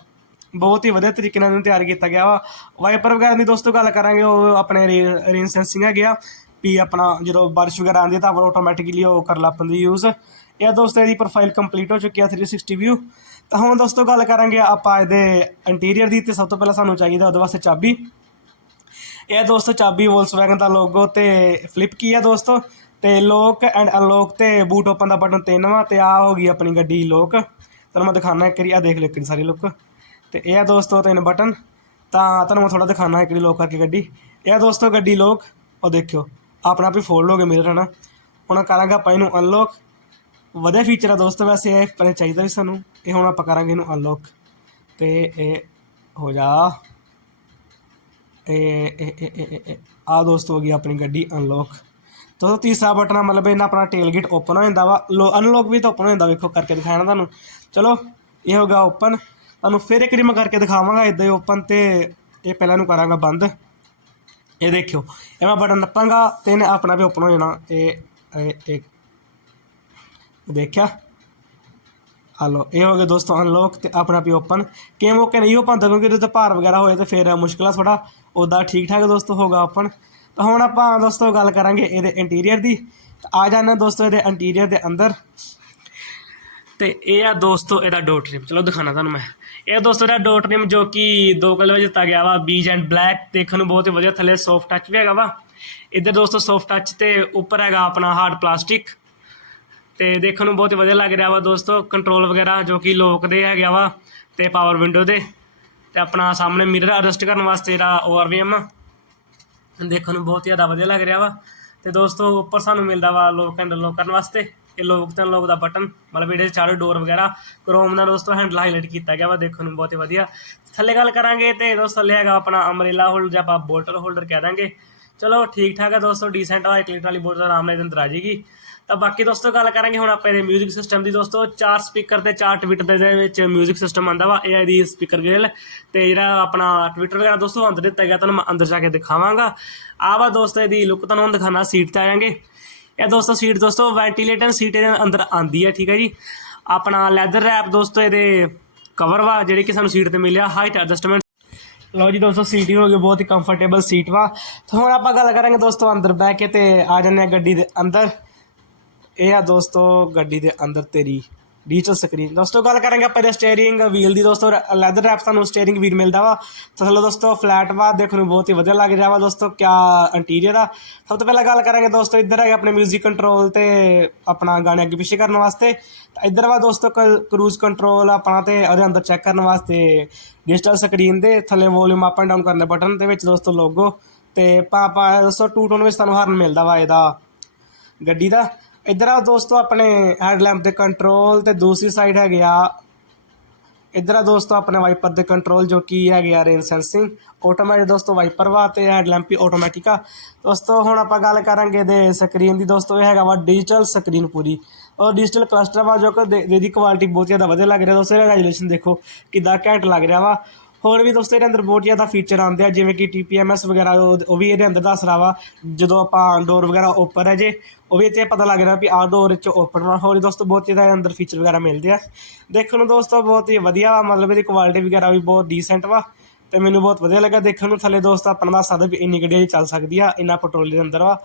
ਬਹੁਤ ਹੀ ਵਧੀਆ ਤਰੀਕੇ ਨਾਲ ਇਹਨੂੰ ਤਿਆਰ ਕੀਤਾ ਗਿਆ ਵਾ। ਵਾਈਪਰ ਵਗੈਰਾ ਦੀ ਦੋਸਤੋ ਗੱਲ ਕਰਾਂਗੇ, ਉਹ ਆਪਣੇ ਰੇਨ ਸੈਂਸਿੰਗ ਹੈਗੇ ਆ ਵੀ ਆਪਣਾ ਜਦੋਂ ਬਾਰਿਸ਼ ਵਗੈਰਾ ਆਉਂਦੀ ਹੈ ਤਾਂ ਆਪਾਂ ਆਟੋਮੈਟਿਕਲੀ ਉਹ ਕਰ ਲਾਪੰਦੀ ਯੂਜ਼ ਇਹ ਦੋਸਤੋ ਇਹਦੀ ਪ੍ਰੋਫਾਈਲ ਕੰਪਲੀਟ ਹੋ ਚੁੱਕੀ ਆ 360 ਵਿਊ ਤਾਂ ਹੁਣ ਦੋਸਤੋ ਗੱਲ ਕਰਾਂਗੇ ਆਪਾਂ ਇਹਦੇ ਇੰਟੀਰੀਅਰ ਦੀ ਤੇ ਸਭ ਤੋਂ ਪਹਿਲਾਂ ਸਾਨੂੰ ਚਾਹੀਦਾ ਉਹਦੇ ਵਾਸਤੇ ਚਾਬੀ। ਇਹ ਦੋਸਤੋ ਚਾਬੀ ਵੋਲਸਵੈਗਨ ਦਾ ਲੋਗੋ ਤੇ ਫਲਿੱਪ ਕੀ ਆ ਦੋਸਤੋ? ਤੇ ਲੋਕ ਐਂਡ ਅਨਲੋਕ ਤੇ ਬੂਟ ਓਪਨ ਦਾ ਬਟਨ ਤਿੰਨ ਵਾ ਤੇ ਆ ਹੋ ਗਈ ਆਪਣੀ ਗੱਡੀ ਲੋਕ ਤੁਹਾਨੂੰ ਮੈਂ ਦਿਖਾਣਾ ਇੱਕ ਵਾਰੀ ਆ ਦੇਖ ਲਿਓ ਕਿੰਨੀ ਸਾਰੀ ਲੁੱਕ ਤੇ ਇਹ ਆ ਦੋਸਤੋ ਤਿੰਨ ਬਟਨ ਤਾਂ ਤੁਹਾਨੂੰ ਮੈਂ ਥੋੜਾ ਦਿਖਾਣਾ ਇੱਕ ਵਾਰੀ ਲੋਕ ਕਰਕੇ ਗੱਡੀ। ਇਹ ਆ ਦੋਸਤੋ ਗੱਡੀ ਲੋਕ ਉਹ ਦੇਖਿਓ, ਆਪਣਾ ਹੀ ਫੋਲਡ ਹੋ ਗਿਆ ਮਿਰਰ ਹਨਾ। ਹੁਣ ਕਰਾਂਗੇ ਆਪਾਂ ਇਹਨੂੰ ਅਨਲੋਕ ਵਧੀਆ ਫੀਚਰ ਆ ਦੋਸਤੋ ਵੈਸੇ ਇਹ, ਪਰ ਚਾਹੀਦਾ ਵੀ ਸਾਨੂੰ। ਇਹ ਹੁਣ ਆਪਾਂ ਕਰਾਂਗੇ ਇਹਨੂੰ ਅਨਲੋਕ ਤੇ ਇਹ ਹੋ ਜਾ। ਇਹ ਇਹ ਆ ਦੋਸਤੋ ਹੋ ਗਈ ਆਪਣੀ ਗੱਡੀ ਅਨਲੋਕ ਦੋਸਤੋ ਤੀਸਰਾ ਬਟਨ ਆ, ਮਤਲਬ ਇਹਨਾਂ ਆਪਣਾ ਟੇਲ ਗੇਟ ਓਪਨ ਹੋ ਜਾਂਦਾ ਵਾ। ਲੋ ਅਨਲੋਕ ਵੀ ਤਾਂ ਓਪਨ ਹੋ ਜਾਂਦਾ, ਵੇਖੋ ਕਰਕੇ ਦਿਖਾਣਾ ਤੁਹਾਨੂੰ। ਚਲੋ, ਇਹ ਹੋ ਗਿਆ ਓਪਨ ਤੁਹਾਨੂੰ ਫਿਰ ਇੱਕ ਵਾਰੀ ਮੈਂ ਕਰਕੇ ਦਿਖਾਵਾਂਗਾ ਇਦਾਂ ਹੀ ਓਪਨ ਤੇ ਇਹ ਪਹਿਲਾਂ ਨੂੰ ਕਰਾਂਗਾ ਬੰਦ। ਇਹ ਦੇਖਿਓ, ਇਹ ਮੈਂ ਬਟਨ ਨੱਪਾਂਗਾ ਤੇ ਇਹਨੇ ਆਪਣਾ ਵੀ ਓਪਨ ਹੋ ਜਾਣਾ। ਇਹ ਇਹ ਦੇਖਿਆ? ਹਲੋ ਇਹ ਹੋ ਗਿਆ ਦੋਸਤੋ ਅਨਲੌਕ ਤੇ ਆਪਣਾ ਵੀ ਓਪਨ ਕਿਵੇਂ ਓਕੇ ਨਹੀਂ ਹੋ ਪਾਉਂਦਾ ਕਿਉਂਕਿ ਉਹਦੇ ਤੇ ਭਾਰ ਵਗੈਰਾ ਹੋਏ ਤੇ ਫਿਰ ਮੁਸ਼ਕਲ ਆ ਥੋੜਾ ਉਦਾਂ ਠੀਕ ਠਾਕ ਦੋਸਤੋ ਹੋਗਾ ਓਪਨ ਤਾਂ ਹੁਣ ਆਪਾਂ ਦੋਸਤੋ ਗੱਲ ਕਰਾਂਗੇ ਇਹਦੇ ਇੰਟੀਰੀਅਰ ਦੀ। ਆ ਜਾਣਾ ਦੋਸਤੋ ਇਹਦੇ ਇੰਟੀਰੀਅਰ ਦੇ ਅੰਦਰ। ਤੇ ਇਹ ਆ ਦੋਸਤੋ ਇਹਦਾ ਡੋਟ ਰਿਮ ਚਲੋ ਦਿਖਾਣਾ ਤੁਹਾਨੂੰ ਮੈਂ। ਇਹ ਦੋਸਤੋ ਦਾ ਡੋਟ ਰਿਮ ਜੋ ਕਿ ਦੋ ਕਲਰ ਵਿੱਚ ਦਿੱਤਾ ਗਿਆ ਵਾ ਬੀਜ ਐਂਡ ਬਲੈਕ ਦੇਖਣ ਨੂੰ ਬਹੁਤ ਹੀ ਵਧੀਆ ਥੱਲੇ ਸੌਫਟ ਟੱਚ ਵੀ ਹੈਗਾ ਵਾ। ਇੱਧਰ ਦੋਸਤੋ ਸੌਫਟ ਟੱਚ ਤੇ ਉੱਪਰ ਹੈਗਾ ਆਪਣਾ ਹਾਰਡ ਪਲਾਸਟਿਕ ਤੇ ਦੇਖਣ ਨੂੰ ਬਹੁਤ ਹੀ ਵਧੀਆ ਲੱਗ ਰਿਹਾ ਵਾ ਦੋਸਤੋ। ਕੰਟਰੋਲ ਵਗੈਰਾ ਜੋ ਕਿ ਲੋਕ ਦੇ ਹੈਗਾ ਵਾ ਤੇ ਪਾਵਰ ਵਿੰਡੋ ਦੇ। ਤੇ ਆਪਣਾ ਸਾਹਮਣੇ ਮਿਰਰ ਐਡਜਸਟ ਕਰਨ ਵਾਸਤੇ ਇਹਦਾ ORVM ਦੇਖਣ ਨੂੰ ਬਹੁਤ ਹੀ ਜ਼ਿਆਦਾ ਵਧੀਆ ਲੱਗ ਰਿਹਾ ਵਾ। ਤੇ ਦੋਸਤੋ, ਉੱਪਰ ਸਾਨੂੰ ਮਿਲਦਾ ਵਾ ਲੋਕ ਹੈਂਡਲ ਲੋਕ ਕਰਨ ਵਾਸਤੇ। ਇਹ ਲੋਕ ਤੇ ਲੋਕ ਦਾ ਬਟਨ ਮਤਲਬ ਇਹਦੇ ਚਾਰੋ ਡੋਰ ਵਗੈਰਾ। ਕ੍ਰੋਮ ਦਾ ਦੋਸਤੋ ਹੈਂਡਲ ਹਾਈਲਾਈਟ ਕੀਤਾ ਗਿਆ ਵਾ, ਦੇਖਣ ਨੂੰ ਬਹੁਤ ਹੀ ਵਧੀਆ। ਥੱਲੇ ਗੱਲ ਕਰਾਂਗੇ ਤੇ ਦੋਸਤੋ, ਥੱਲੇ ਹੈਗਾ ਆਪਣਾ ਅਮਰੇਲਾ ਹੋਲਡਰ ਜਾਂ ਆਪਾਂ ਬੋਟਲ ਹੋਲਡਰ ਕਹਿ ਦਾਂਗੇ। ਚਲੋ ਠੀਕ ਠਾਕ ਹੈ ਦੋਸਤੋ ਡੀਸੈਂਟ ਵਾ ਕਲਿਕ ਵਾਲੀ ਬੋਟਲ ਆਰਾਮ ਨਾਲ ਇਹਦੇ ਅੰਦਰ ਆ ਜਾਏਗੀ। ਤਾਂ ਬਾਕੀ ਦੋਸਤੋ ਗੱਲ ਕਰਾਂਗੇ ਹੁਣ ਆਪਾਂ ਇਹਦੇ 뮤직 ਸਿਸਟਮ ਦੀ ਦੋਸਤੋ ਚਾਰ ਸਪੀਕਰ ਤੇ ਚਾਰ ਟਵਿੱਟਰ ਦੇ ਵਿੱਚ 뮤직 ਸਿਸਟਮ ਆਂਦਾ ਵਾ ਇਹ ਇਹਦੀ ਸਪੀਕਰ ਗ੍ਰਿਲ ਤੇ ਜਿਹੜਾ ਆਪਣਾ ਟਵਿੱਟਰ ਵਗੈਰਾ ਦੋਸਤੋ ਅੰਦਰ ਦਿੱਤਾ ਗਿਆ ਤੁਹਾਨੂੰ ਮੈਂ ਅੰਦਰ ਜਾ ਕੇ ਦਿਖਾਵਾਂਗਾ ਆ ਵਾ ਦੋਸਤੋ ਇਹਦੀ ਲੁੱਕ ਤੁਹਾਨੂੰ ਹੁਣ ਦਿਖਾਣਾ ਸੀਟ ਤੇ ਆਵਾਂਗੇ ਇਹ ਦੋਸਤੋ ਸੀਟ ਦੋਸਤੋ ਵੈਂਟੀਲੇਟਰ ਸੀਟ ਇਹਦੇ ਅੰਦਰ ਆਂਦੀ ਹੈ ਠੀਕ ਹੈ ਜੀ ਆਪਣਾ ਲੈਦਰ ਰੈਪ ਦੋਸਤੋ ਇਹਦੇ ਕਵਰ ਵਾ ਜਿਹੜੀ ਕਿ ਸਾਨੂੰ ਸੀਟ ਤੇ ਮਿਲਿਆ ਹਾਈਟ ਐਡਜਸਟਮੈਂਟ ਲਓ ਜੀ ਦੋਸਤੋ ਸੀਟ ਹੀ ਹੋ ਗਈ ਬਹੁਤ ਹੀ ਕੰਫਰਟੇਬਲ ਸੀਟ ਵਾ ਤਾਂ ਹੁਣ ਆਪਾਂ ਗੱਲ ਕਰਾਂਗੇ ਦੋਸਤੋ ਅੰਦਰ ਬਹਿ ਕੇ ਤੇ ਆ ਜਾਂਦੇ ਆ ਗੱਡੀ ਦੇ ਅੰਦਰ ਇਹ ਆ ਦੋਸਤੋ ਗੱਡੀ ਦੇ ਅੰਦਰ ਤੇਰੀ ਡਿਜੀਟਲ ਸਕਰੀਨ ਦੋਸਤੋ ਗੱਲ ਕਰਾਂਗੇ ਆਪਾਂ ਇਹਦੇ ਸਟੀਅਰਿੰਗ ਵੀਲ ਦੀ। ਦੋਸਤੋ ਲੈਦਰ ਰੈਪ ਤੁਹਾਨੂੰ ਸਟੀਅਰਿੰਗ ਵੀਲ ਮਿਲਦਾ ਵਾ। ਤਾਂ ਚਲੋ ਦੋਸਤੋ ਫਲੈਟ ਵਾ, ਦੇਖਣ ਨੂੰ ਬਹੁਤ ਹੀ ਵਧੀਆ ਲੱਗ ਰਿਹਾ ਵਾ ਦੋਸਤੋ। ਕਿਆ ਇੰਟੀਰੀਅਰ ਆ। ਸਭ ਤੋਂ ਪਹਿਲਾਂ ਗੱਲ ਕਰਾਂਗੇ ਦੋਸਤੋ, ਇੱਧਰ ਹੈਗੇ ਆਪਣੇ 뮤직 ਕੰਟਰੋਲ ਤੇ ਆਪਣਾ ਗਾਣੇ ਅੱਗੇ ਪਿੱਛੇ ਕਰਨ ਵਾਸਤੇ। ਤਾਂ ਇੱਧਰ ਵਾ ਦੋਸਤੋ ਕਰੂਜ਼ ਕੰਟਰੋਲ ਆਪਣਾ ਤੇ ਉਹਦੇ ਅੰਦਰ ਚੈੱਕ ਕਰਨ ਵਾਸਤੇ ਡਿਜੀਟਲ ਸਕਰੀਨ ਦੇ। ਥੱਲੇ ਵੋਲਿਊਮ ਅਪ ਐਂਡ ਡਾਊਨ ਕਰਨ ਦੇ ਬਟਨ ਦੇ ਵਿੱਚ ਦੋਸਤੋ ਲੋਗੋ ਤੇ ਪਾਪਾ, ਦੋਸਤੋ ਟੂ ਟੋਨ ਵਿੱਚ ਤੁਹਾਨੂੰ ਹਾਰਨ ਮਿਲਦਾ ਵਾ ਇਹਦਾ ਗੱਡੀ ਦਾ। ਇੱਧਰ ਆ ਦੋਸਤੋ, ਆਪਣੇ ਹੈਡਲੈਂਪ ਦੇ ਕੰਟਰੋਲ ਤੇ ਦੂਸਰੀ ਸਾਈਡ ਹੈਗੇ ਆ। ਇੱਧਰ ਆ ਦੋਸਤੋ, ਆਪਣੇ ਵਾਈਪਰ ਦੇ ਕੰਟਰੋਲ ਜੋ ਕੀ ਹੈਗੇ ਆ ਰੇਨ ਸੈਂਸਿੰਗ ਆਟੋਮੈਟਿਕ ਦੋਸਤੋ ਵਾਈਪਰ ਵਾ ਤੇ ਹੈਡਲੈਂਪ ਵੀ ਆਟੋਮੈਟਿਕ ਆ। ਦੋਸਤੋ, ਹੁਣ ਆਪਾਂ ਗੱਲ ਕਰਾਂਗੇ ਦੇ ਸਕਰੀਨ ਦੀ। ਦੋਸਤੋ, ਇਹ ਹੈਗਾ ਵਾ ਡਿਜੀਟਲ ਸਕਰੀਨ ਪੂਰੀ। ਔਰ ਡਿਜੀਟਲ ਕਲਸਟਰ ਵਾ ਜੋ ਕਿ ਦੇ- ਇਹਦੀ ਕੁਆਲਿਟੀ ਬਹੁਤ ਜ਼ਿਆਦਾ ਵਧੀਆ ਲੱਗ ਰਿਹਾ। ਦੋਸਤੋ, ਇਹਦਾ ਦੇਖੋ ਕਿੱਦਾਂ ਘੈਂਟ ਲੱਗ ਰਿਹਾ ਵਾ। ਹੋਰ ਵੀ ਦੋਸਤੋ ਇਹਦੇ ਅੰਦਰ ਬਹੁਤ ਜ਼ਿਆਦਾ ਫੀਚਰ ਆਉਂਦੇ ਆ, ਜਿਵੇਂ ਕਿ TPMS ਵਗੈਰਾ, ਉਹ ਵੀ ਇਹਦੇ ਅੰਦਰ ਦੱਸ ਰਿਹਾ ਵਾ, ਜਦੋਂ ਆਪਾਂ ਡੋਰ ਵਗੈਰਾ ਓਪਨ ਹੈ ਜੇ, ਉਹ ਵੀ ਇੱਥੇ ਪਤਾ ਲੱਗ ਰਿਹਾ ਵੀ ਆਹ ਡੋਰ ਵਿੱਚ ਓਪਨ ਵਾ। ਹੋਰ ਵੀ ਦੋਸਤੋ ਬਹੁਤ ਜ਼ਿਆਦਾ ਇਹਦੇ ਅੰਦਰ ਫੀਚਰ ਵਗੈਰਾ ਮਿਲਦੇ ਆ। ਦੇਖਣ ਨੂੰ ਦੋਸਤੋ ਬਹੁਤ ਹੀ ਵਧੀਆ ਵਾ, ਮਤਲਬ ਇਹਦੀ ਕੁਆਲਿਟੀ ਵਗੈਰਾ ਵੀ ਬਹੁਤ ਡੀਸੈਂਟ ਵਾ, ਤੇ ਮੈਨੂੰ ਬਹੁਤ ਵਧੀਆ ਲੱਗਾ ਦੇਖਣ ਨੂੰ। ਥੱਲੇ ਦੋਸਤ ਆਪਣਾ ਦੱਸ ਸਕਦਾ ਵੀ ਇੰਨੀ ਗੱਡੀ ਚੱਲ ਸਕਦੀ ਆ, ਇੰਨਾ ਪੈਟਰੋਲ ਦੇ ਅੰਦਰ ਵਾ।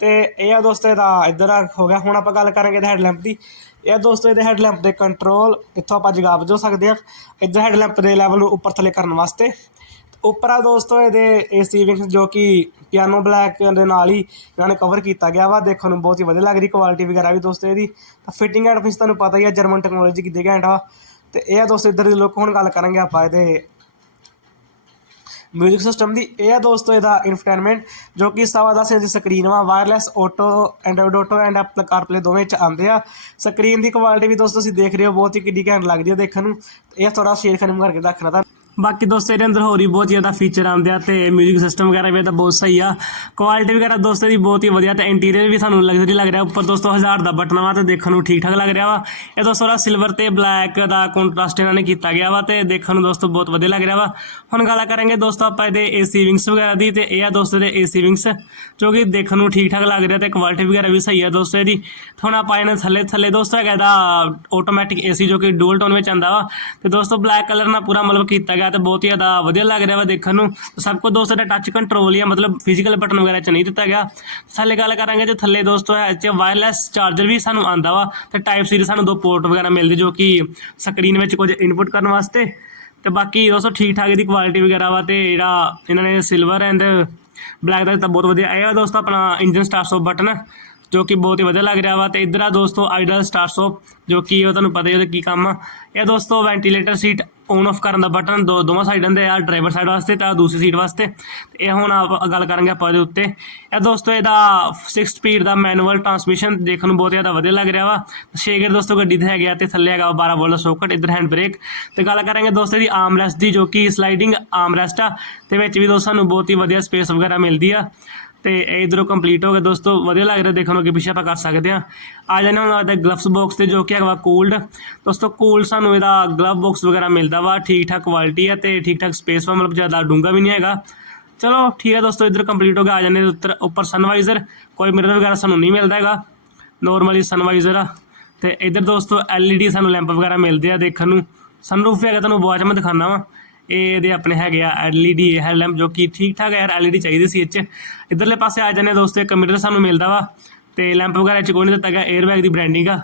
ਤੇ ਇਹ ਆ ਦੋਸਤੋ ਇਹਦਾ ਇੱਧਰ ਹੋ ਗਿਆ, ਹੁਣ ਆਪਾਂ ਗੱਲ ਕਰਾਂਗੇ ਇਹਦੇ ਹੈਡਲੈਂਪ ਦੀ। ਇਹ ਆ ਦੋਸਤੋ, ਇਹਦੇ ਹੈਡਲੈਂਪ ਦੇ ਕੰਟਰੋਲ ਇੱਥੋਂ ਆਪਾਂ ਜਗਾ ਬਜੋ ਸਕਦੇ ਆ, ਇੱਧਰ ਹੈਡਲੈਂਪ ਦੇ ਲੈਵਲ ਨੂੰ ਉੱਪਰ ਥੱਲੇ ਕਰਨ ਵਾਸਤੇ। ਉੱਪਰ ਆ ਦੋਸਤੋ, ਇਹਦੇ ਏਸੀ ਵਿੰਗਸ ਜੋ ਕਿ ਪਿਆਨੋ ਬਲੈਕ ਦੇ ਨਾਲ ਹੀ ਇਹਨਾਂ ਨੇ ਕਵਰ ਕੀਤਾ ਗਿਆ ਵਾ। ਦੇਖਣ ਨੂੰ ਬਹੁਤ ਹੀ ਵਧੀਆ ਲੱਗ ਰਹੀ ਕੁਆਲਿਟੀ ਵਗੈਰਾ ਵੀ ਦੋਸਤੋ ਇਹਦੀ। ਤਾਂ ਫਿਟਿੰਗ ਐਂਡ ਫਿਸ ਤੁਹਾਨੂੰ ਪਤਾ ਹੀ ਆ ਜਰਮਨ ਟੈਕਨੋਲੋਜੀ ਕਿੱਦੇ ਘੈਂਟ ਵਾ। ਤੇ ਇਹ ਆ ਦੋਸਤੋ, ਇੱਧਰ ਦੀ ਲੁੱਕ ਹੁਣ ਗੱਲ ਕਰਾਂਗੇ ਆਪਾਂ ਇਹਦੇ ਮਿਊਜ਼ਿਕ ਸਿਸਟਮ ਦੀ ਇਹ ਆ ਦੋਸਤੋ ਇਹਦਾ ਇਨਫੋਟੇਨਮੈਂਟ ਜੋ ਕਿ ਸਵਾ ਦਸ ਇੰਚ ਸਕਰੀਨ ਵਾ wireless Auto Android Auto and Apple CarPlay ਦੋਵੇਂ ਚ ਆਉਂਦੇ ਆ ਸਕਰੀਨ ਦੀ ਕੁਆਲਿਟੀ ਵੀ ਦੋਸਤੋ ਤੁਸੀਂ ਦੇਖ ਰਹੇ ਹੋ ਬਹੁਤ ਹੀ ਕਿੱਡੀ ਘੈਂਟ ਲੱਗਦੀ ਹੈ ਦੇਖਣ ਨੂੰ ਇਹ ਥੋੜਾ ਸ਼ੇਰ ਖਨਮ ਕਰਕੇ ਰੱਖਣਾ ਤਾਂ ਬਾਕੀ ਦੋਸਤੋ, ਇਹਦੇ ਅੰਦਰ ਹੋਰ ਹੀ ਬਹੁਤ ਜ਼ਿਆਦਾ ਫੀਚਰ ਆਉਂਦੇ ਆ ਤੇ 뮤직 ਸਿਸਟਮ ਵਗੈਰਾ ਵੀ ਇਹਦਾ ਬਹੁਤ ਸਹੀ ਆ। ਕੁਆਲਿਟੀ ਵਗੈਰਾ ਦੋਸਤੋ ਦੀ ਬਹੁਤ ਹੀ ਵਧੀਆ ਤੇ ਇੰਟੀਰੀਅਰ ਵੀ ਸਾਨੂੰ ਲਗਜ਼ਰੀ ਲੱਗ ਰਿਹਾ। ਉੱਪਰ ਦੋਸਤੋ 1000 ਦਾ ਬਟਨ ਵਾ ਤੇ ਦੇਖਣ ਨੂੰ ਠੀਕ ਠਾਕ ਲੱਗ ਰਿਹਾ ਵਾ। ਇਹ ਦੋਸਤੋ ਦਾ ਸਿਲਵਰ ਤੇ ਬਲੈਕ ਦਾ ਕੰਟਰਾਸਟ ਇਹਨਾਂ ਨੇ ਕੀਤਾ ਗਿਆ ਵਾ ਤੇ ਦੇਖਣ ਨੂੰ ਦੋਸਤੋ, ਬਹੁਤ ਵਧੀਆ ਲੱਗ ਰਿਹਾ ਵਾ। ਹੁਣ ਗੱਲ ਕਰਾਂਗੇ ਦੋਸਤੋ, ਆਪਾਂ ਇਹਦੇ ਏਸੀ ਵਿੰਗਸ ਵਗੈਰਾ ਦੀ ਤੇ ਇਹ ਆ ਦੋਸਤੋ ਦੇ ਏਸੀ ਵਿੰਗਸ ਜੋ ਕਿ ਦੇਖਣ ਨੂੰ ਠੀਕ ਠਾਕ ਲੱਗ ਰਿਹਾ ਤੇ ਕੁਆਲਿਟੀ ਵਗੈਰਾ ਵੀ ਸਹੀ ਆ ਦੋਸਤੋ ਇਹਦੀ। ਤੇ ਹੁਣ ਆਪਾਂ ਇਹਨਾਂ ਥੱਲੇ ਥੱਲੇ ਦੋਸਤੋ ਹੈਗਾ ਇਹਦਾ ਆਟੋਮੈਟਿਕ ਏਸੀ ਜੋ ਕਿ ਡੂਅਲ ਟੋਨ ਵਿੱਚ ਆਂਦਾ ਵਾ। ਤੇ ਦੋਸਤੋ ਬਲੈਕ ਕਲਰ ਨਾਲ ਪੂਰਾ ਮਤਲਬ ਕੀਤਾ ਗਿਆ ਤੇ ਬਹੁਤ ਹੀ ਜ਼ਿਆਦਾ ਵਧੀਆ ਲੱਗ ਰਿਹਾ ਵਾ ਦੇਖਣ ਨੂੰ। ਤੇ ਸਭ ਕੁਝ ਦੋਸਤੋ ਦਾ ਟੱਚ ਕੰਟਰੋਲ ਹੀ ਆ, ਮਤਲਬ ਫਿਜ਼ੀਕਲ ਬਟਨ ਵਗੈਰਾ ਚ ਨਹੀਂ ਦਿੱਤਾ ਗਿਆ। ਥੱਲੇ ਗੱਲ ਕਰਾਂਗੇ ਜੇ ਥੱਲੇ ਦੋਸਤੋ ਹੈ ਚ ਵਾਇਰਲੈਸ ਚਾਰਜਰ ਵੀ ਸਾਨੂੰ ਆਂਦਾ ਵਾ ਤੇ ਟਾਈਪ ਸੀ ਦੇ ਸਾਨੂੰ ਦੋ ਪੋਰਟ ਵਗੈਰਾ ਮਿਲਦੇ ਜੋ ਕਿ ਸਕਰੀਨ ਵਿੱਚ ਕੁਝ ਇਨਪੁਟ ਕਰਨ ਵਾਸਤੇ। ਤੇ ਬਾਕੀ ਦੋਸਤੋ ਠੀਕ ਠਾਕ ਇਹਦੀ ਕੁਆਲਿਟੀ ਵਗੈਰਾ ਵਾ ਤੇ ਜਿਹੜਾ ਇਹਨਾਂ ਨੇ ਸਿਲਵਰ ਐਂਡ ਬਲੈਕ ਦਾ ਤਾਂ ਬਹੁਤ ਵਧੀਆ। ਇਹ ਆ ਦੋਸਤੋ ਆਪਣਾ ਇੰਜਨ ਸਟਾਰਟ ਆਫ ਬਟਨ ਜੋ ਕਿ ਬਹੁਤ ਹੀ ਵਧੀਆ ਲੱਗ ਰਿਹਾ ਵਾ ਤੇ ਇਧਰ ਆ ਦੋਸਤੋ ਆਈਡਲ ਸਟਾਰਟ ਆਫ ਜੋ ਕਿ ਉਹ ਤੁਹਾਨੂੰ ਪਤਾ ਹੀ ਉਹਦਾ ਕੀ ਕੰਮ ਆ। ਇਹ ਦੋਸਤੋ ਵੈਂਟੀਲੇਟਰ ਸੀਟ ਔਨ ਆਫ ਕਰਨ ਦਾ ਬਟਨ ਦੋ ਦੋਵਾਂ ਸਾਈਡਾਂ ਦੇ ਆ ਡਰਾਈਵਰ ਸਾਈਡ ਵਾਸਤੇ ਤੇ ਆ ਦੂਸਰੀ ਸੀਟ ਵਾਸਤੇ। ਤੇ ਇਹ ਹੁਣ ਆਪਾਂ ਗੱਲ ਕਰਾਂਗੇ ਆਪਾਂ ਦੇ ਉੱਤੇ। ਇਹ ਦੋਸਤੋ, ਇਹਦਾ 6 ਸਪੀਡ ਦਾ ਮੈਨੂਅਲ ਟਰਾਂਸਮਿਸ਼ਨ ਦੇਖਣ ਨੂੰ ਬਹੁਤ ਜ਼ਿਆਦਾ ਵਧੀਆ ਲੱਗ ਰਿਹਾ ਵਾ। ਸ਼ੇਗਰ ਦੋਸਤੋ, ਗੱਡੀ ਤੇ ਹੈਗਾ ਤੇ ਥੱਲੇ ਹੈਗਾ 12 ਵੋਲਟ ਦਾ ਸੌਕਟ ਇਧਰ ਹੈਂਡ ਬ੍ਰੇਕ ਤੇ ਗੱਲ ਕਰਾਂਗੇ ਦੋਸਤੋ ਦੀ ਆਰਮਰੈਸਟ ਦੀ, ਜੋ ਕਿ ਸਲਾਈਡਿੰਗ ਆਰਮਰੈਸਟ ਆ। ਤੇ ਵਿੱਚ ਵੀ ਦੋਸਤਾਂ ਨੂੰ ਬਹੁਤ ਹੀ ਵਧੀਆ ਸਪੇਸ ਵਗੈਰਾ ਮਿਲਦੀ ਆ। ਤੇ ਇਹ ਇਧਰੋਂ ਕੰਪਲੀਟ ਹੋ ਗਿਆ ਦੋਸਤੋ, ਵਧੀਆ ਲੱਗ ਰਿਹਾ ਦੇਖਣ ਨੂੰ ਕਿ ਪਿੱਛੇ ਆਪਾਂ ਕਰ ਸਕਦੇ ਆ ਆ ਜਾਂਦੇ ਹੁਣ ਇਹਦਾ ਗਲਵਸ ਬਾਕਸ ਤੇ, ਜੋ ਕਿ ਹੈਗਾ ਕੋਲਡ ਦੋਸਤੋ ਕੋਲਡ ਸਾਨੂੰ ਇਹਦਾ ਗਲਵ ਬਾਕਸ ਵਗੈਰਾ ਮਿਲਦਾ ਵਾ। ਠੀਕ ਠਾਕ ਕੁਆਲਿਟੀ ਆ ਤੇ ਠੀਕ ਠਾਕ ਸਪੇਸ ਵਾ, ਮਤਲਬ ਜ਼ਿਆਦਾ ਡੂੰਗਾ ਵੀ ਨਹੀਂ ਹੈਗਾ। ਚਲੋ, ਠੀਕ ਹੈ ਦੋਸਤੋ, ਇਧਰ ਕੰਪਲੀਟ ਹੋ ਗਿਆ। ਆ ਜਾਂਦੇ ਉੱਤਰ ਉੱਪਰ ਸਨਵਾਈਜ਼ਰ ਕੋਈ ਮਿਰਰ ਵਗੈਰਾ ਸਾਨੂੰ ਨਹੀਂ ਮਿਲਦਾ ਹੈਗਾ। ਨੋਰਮਲੀ ਸਨਵਾਈਜ਼ਰ ਆ। ਤੇ ਇਧਰ ਦੋਸਤੋ LED ਸਾਨੂੰ ਲੈਂਪ ਵਗੈਰਾ ਮਿਲਦੇ ਆ ਦੇਖਣ ਨੂੰ। ਸਨਰੂਫ ਹੈਗਾ, ਤੁਹਾਨੂੰ ਬਾਅਦ ਚ ਮੈਂ ਦਿਖਾਣਾ ਵਾ। ਇਹ ਇਹਦੇ ਆਪਣੇ ਹੈਗੇ ਆ LED ਹੈਡ ਲੈਂਪ ਜੋ ਕਿ ਠੀਕ ਠਾਕ ਹੈ ਯਾਰ LED ਚਾਹੀਦੀ ਸੀ ਇਹ 'ਚ। ਇਧਰਲੇ ਪਾਸੇ ਆ ਜਾਂਦੇ ਦੋਸਤੋ ਕੰਪਿਊਟਰ ਸਾਨੂੰ ਮਿਲਦਾ ਵਾ ਤੇ ਲੈਂਪ ਵਗੈਰਾ ਚ ਕੋਈ ਨਹੀਂ ਦਿੱਤਾ ਗਿਆ 에ਅਰ ਬੈਗ ਦੀ ਬ੍ਰਾਂਡਿੰਗ ਆ।